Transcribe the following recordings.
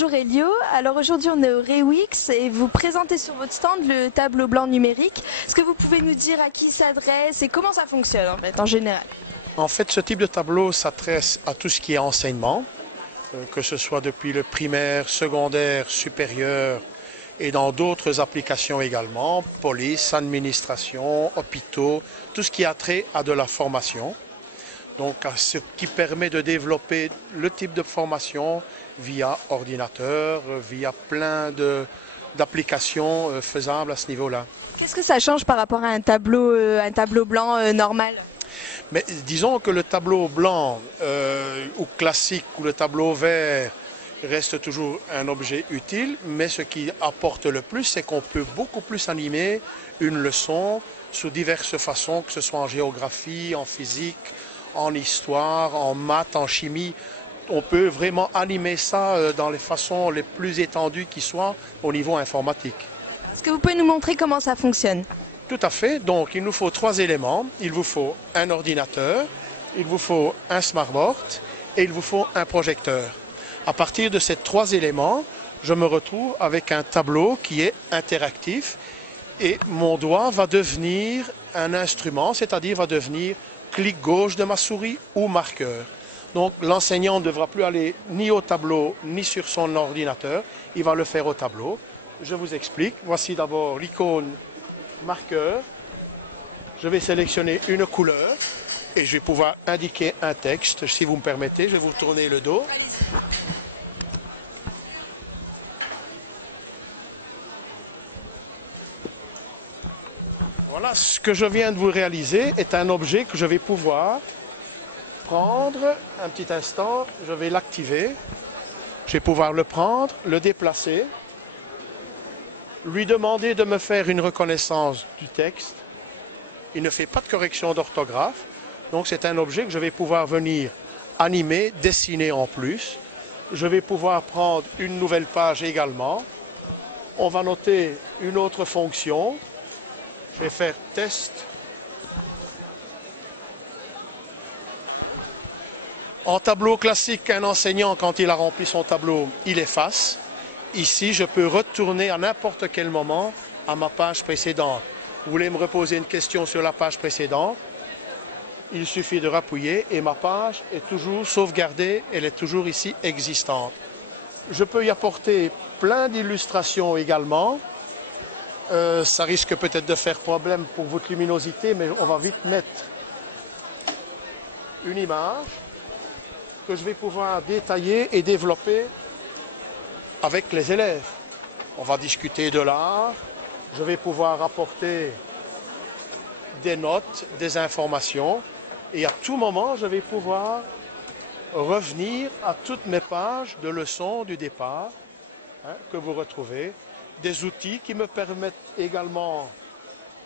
Bonjour Elio, alors aujourd'hui on est au Rewix et vous présentez sur votre stand le tableau blanc numérique. Est-ce que vous pouvez nous dire à qui il s'adresse et comment ça fonctionne en fait en général? En fait, ce type de tableau s'adresse à tout ce qui est enseignement, que ce soit depuis le primaire, secondaire, supérieur et dans d'autres applications également, police, administration, hôpitaux, tout ce qui a trait à de la formation. Donc, à ce qui permet de développer le type de formation via ordinateur, via plein d'applications faisables à ce niveau-là. Qu'est-ce que ça change par rapport à un tableau blanc normal? Mais disons que le tableau blanc ou classique ou le tableau vert reste toujours un objet utile, mais ce qui apporte le plus, c'est qu'on peut beaucoup plus animer une leçon sous diverses façons, que ce soit en géographie, en physique, en histoire, en maths, en chimie. On peut vraiment animer ça dans les façons les plus étendues qui soient au niveau informatique. Est-ce que vous pouvez nous montrer comment ça fonctionne? Tout à fait. Donc, il nous faut 3 éléments. Il vous faut un ordinateur, il vous faut un smartboard et il vous faut un projecteur. À partir de ces 3 éléments, je me retrouve avec un tableau qui est interactif et mon doigt va devenir un instrument, c'est-à-dire va devenir clic gauche de ma souris ou marqueur. Donc, l'enseignant ne devra plus aller ni au tableau ni sur son ordinateur, il va le faire au tableau. Je vous explique. Voici d'abord l'icône marqueur, je vais sélectionner une couleur et je vais pouvoir indiquer un texte. Si vous me permettez, je vais vous tourner le dos. Voilà, ce que je viens de vous réaliser est un objet que je vais pouvoir prendre un petit instant, je vais l'activer, je vais pouvoir le prendre, le déplacer, lui demander de me faire une reconnaissance du texte. Il ne fait pas de correction d'orthographe, donc c'est un objet que je vais pouvoir venir animer, dessiner en plus. Je vais pouvoir prendre une nouvelle page également. On va noter une autre fonction. Je vais faire test. En tableau classique, un enseignant, quand il a rempli son tableau, il efface. Ici, je peux retourner à n'importe quel moment à ma page précédente. Vous voulez me reposer une question sur la page précédente? Il suffit de rappuyer et ma page est toujours sauvegardée, elle est toujours ici existante. Je peux y apporter plein d'illustrations également. Ça risque peut-être de faire problème pour votre luminosité, mais on va vite mettre une image que je vais pouvoir détailler et développer avec les élèves. On va discuter de l'art, je vais pouvoir apporter des notes, des informations et à tout moment je vais pouvoir revenir à toutes mes pages de leçons du départ que vous retrouvez, des outils qui me permettent également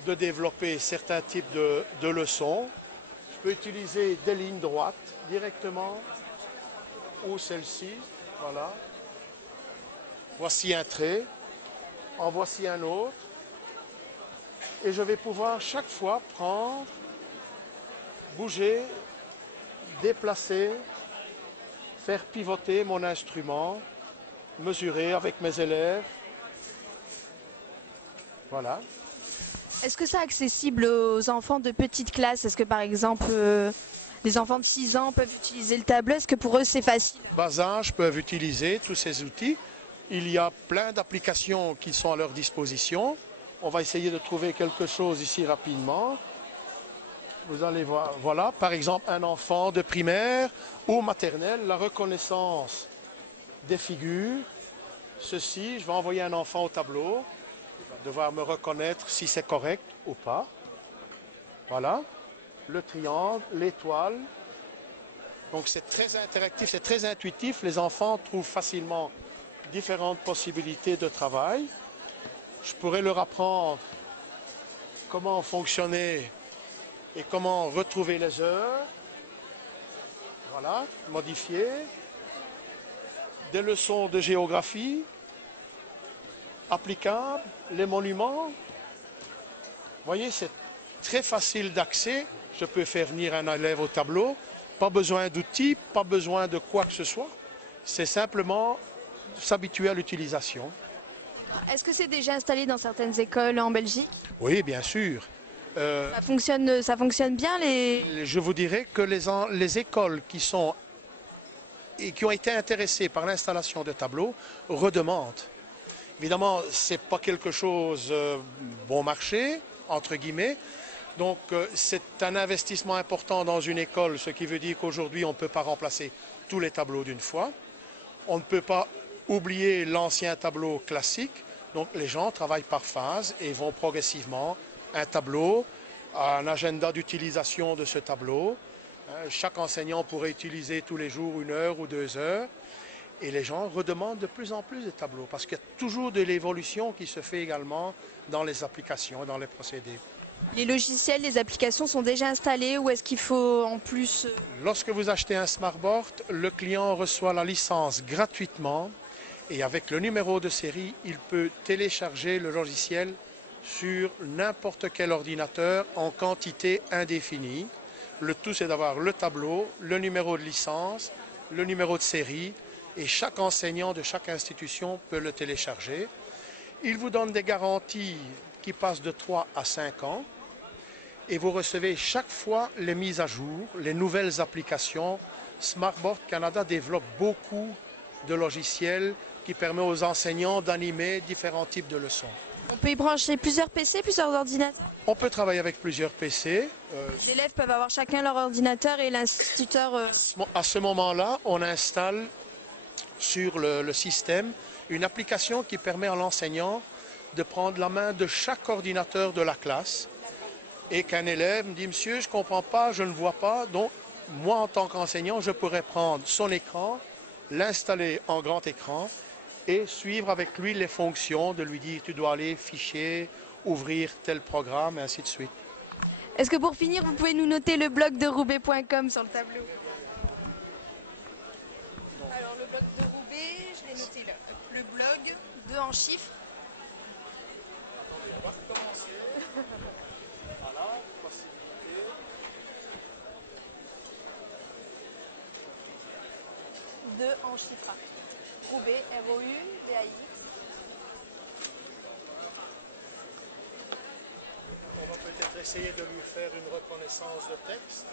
de développer certains types de leçons. Je peux utiliser des lignes droites directement ou celle-ci, voilà. Voici un trait, en voici un autre, et je vais pouvoir chaque fois prendre, bouger, déplacer, faire pivoter mon instrument, mesurer avec mes élèves. Voilà. Est-ce que c'est accessible aux enfants de petite classe? Est-ce que par exemple les enfants de 6 ans peuvent utiliser le tableau? Est-ce que pour eux c'est facile? Bas âge peuvent utiliser tous ces outils. Il y a plein d'applications qui sont à leur disposition. On va essayer de trouver quelque chose ici rapidement. Vous allez voir, voilà, par exemple, un enfant de primaire ou maternelle, la reconnaissance des figures. Ceci, je vais envoyer un enfant au tableau. Il va devoir me reconnaître si c'est correct ou pas. Voilà, le triangle, l'étoile. Donc c'est très interactif, c'est très intuitif. Les enfants trouvent facilement différentes possibilités de travail. Je pourrais leur apprendre comment fonctionner et comment retrouver les heures. Voilà, modifier. Des leçons de géographie applicables, les monuments. Vous voyez, c'est très facile d'accès. Je peux faire venir un élève au tableau. Pas besoin d'outils, pas besoin de quoi que ce soit. C'est simplement s'habituer à l'utilisation. Est-ce que c'est déjà installé dans certaines écoles en Belgique? Oui, bien sûr. Ça fonctionne bien Je vous dirais que les écoles qui ont été intéressées par l'installation de tableaux redemandent. Évidemment, ce n'est pas quelque chose bon marché, entre guillemets. Donc, c'est un investissement important dans une école, ce qui veut dire qu'aujourd'hui, on ne peut pas remplacer tous les tableaux d'une fois. On ne peut pas oublier l'ancien tableau classique. Donc, les gens travaillent par phase et vont progressivement un tableau, un agenda d'utilisation de ce tableau. Chaque enseignant pourrait utiliser tous les jours 1 heure ou 2 heures. Et les gens redemandent de plus en plus de tableaux parce qu'il y a toujours de l'évolution qui se fait également dans les applications, dans les procédés. Les logiciels, les applications sont déjà installés ou est-ce qu'il faut en plus... Lorsque vous achetez un smartboard, le client reçoit la licence gratuitement et avec le numéro de série, il peut télécharger le logiciel sur n'importe quel ordinateur en quantité indéfinie. Le tout, c'est d'avoir le tableau, le numéro de licence, le numéro de série et chaque enseignant de chaque institution peut le télécharger. Il vous donne des garanties qui passent de 3 à 5 ans et vous recevez chaque fois les mises à jour, les nouvelles applications. Smartboard Canada développe beaucoup de logiciels qui permettent aux enseignants d'animer différents types de leçons. On peut y brancher plusieurs PC, plusieurs ordinateurs? On peut travailler avec plusieurs PC. Les élèves peuvent avoir chacun leur ordinateur et l'instituteur... À ce moment-là, on installe sur le système une application qui permet à l'enseignant de prendre la main de chaque ordinateur de la classe et qu'un élève me dit « Monsieur, je ne comprends pas, je ne vois pas ». Donc, moi, en tant qu'enseignant, je pourrais prendre son écran, l'installer en grand écran et suivre avec lui les fonctions, de lui dire « Tu dois aller fichier, ouvrir tel programme » et ainsi de suite. Est-ce que pour finir, vous pouvez nous noter le blog de roubaix.com sur le tableau? Alors, le blog de Roubaix, je l'ai noté là. Le blog, 2 en chiffres. On va recommencer. Voilà, possibilité. En chiffres. Roubaix, R-O-U-B-A-I. On va peut-être essayer de lui faire une reconnaissance de texte.